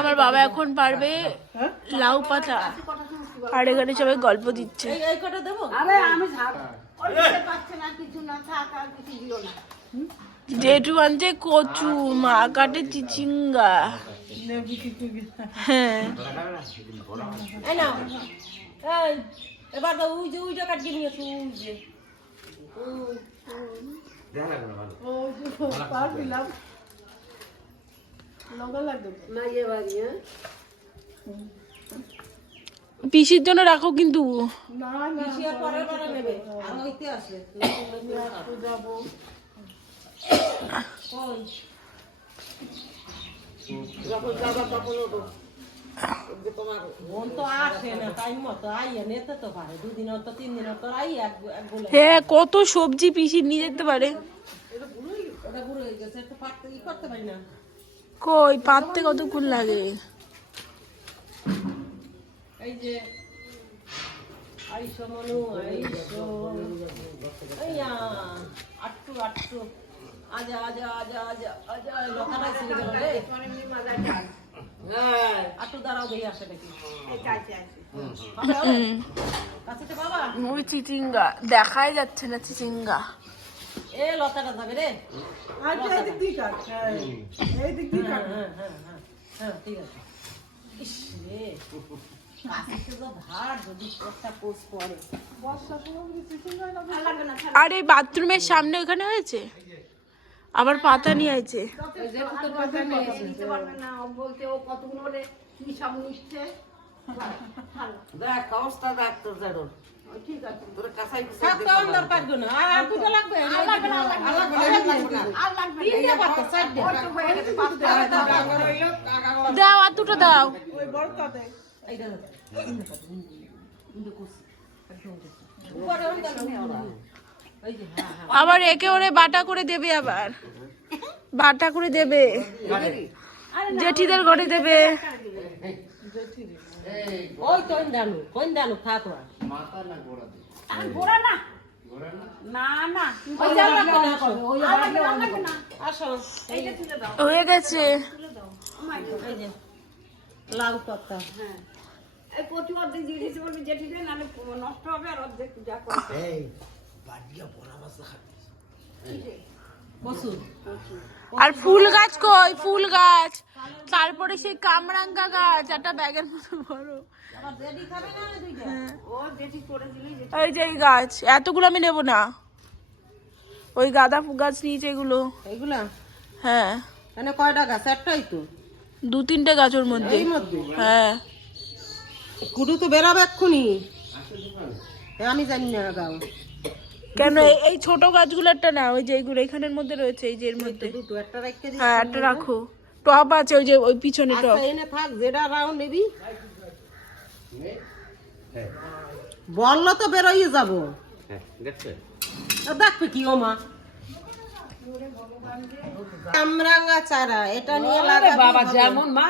আমার বাবা এখন পারবে লাউ পাতা। আর এখানে সবাই গল্প দিচ্ছে। এই কটা দেবো? আরে আমি ঝাড় ওই দিতে পারছে না কিছু না থাক আর কিছু দিও না। জেঠু আনছে কচু মা কাটে চিচিঙ্গা। হ্যাঁ। এবার তো উই যে উইটা কাটিয়ে নিয়েছো উই যে। না ইয়ে বাড়ি হ্যাঁ পিসির জন্য রাখো কিন্তু। হ্যাঁ কত সবজি পিসি নিয়ে যেতে পারে। ওটা বুড়ো হয়ে গেছে একটু করতে পারি না। কই পাততে কতক্ষণ লাগে? এই যে আইসো মনু আইসো। আইয়া আটটু আটটু। আজা আজা আজা আজা আজা লোকাটা ছিল রে দেখাই যাচ্ছে না চিচিঙ্গা। এ লতাটা যাবে রে। হ্যাঁ হ্যাঁ হ্যাঁ হ্যাঁ হ্যাঁ ঠিক আছে। ইস রে আর এই বাথরুমের সামনে ওখানে হয়েছে? আবার পাতা নিয়ে আছে দেখ অবস্থা দেখ দাও আর দুটো দাও। আবার একে ওরে বাটা করে দেবে আবার বাটা করে দেবে জেঠিদের ঘরে দেবে ওই তো দানু কোন দানু। আর গোড়া না। না না আর লাগবে না, হয়ে গেছে। লাউ পাতা হ্যাঁ। এই কচু অর্ধেক দিয়ে বলবি জেঠি রে নাহলে নষ্ট হবে আর অর্ধেক যা করতে কসু আর ফুল গাছ কই? ফুল গাছ। তারপরে সেই কামরাঙ্গা গাছ একটা ব্যাগের মতো বড়। ওই যে এই গাছ এতগুলো আমি নেব না। ওই গাঁদা গাছ নিয়েছে এগুলো। এইগুলা হ্যাঁ। এখানে কয়টা গাছ? একটাই তো? দু তিনটে গাছ ওর মধ্যে। হ্যাঁ। কুটু তো বেরাবে এক্ষুনি। আমি জানি না গাও। কেন এই- ছোট গাছগুলো একটা না ওই যে এইগুলো এখানের মধ্যে রয়েছে এই যে এর মধ্যে। দুটো একটা রেখে দিই হ্যাঁ একটা রাখো। টপ আছে ওই যে ওই পিছনে টপ। আচ্ছা এনে থাক যেটা রাউন্ড নিবি। বলল তো বেরোই যাব। দেখছে? তা দেখবে কি ও মা। কামরাঙ্গা চারা এটা নিয়ে লাগাবি বাবা যেমন মা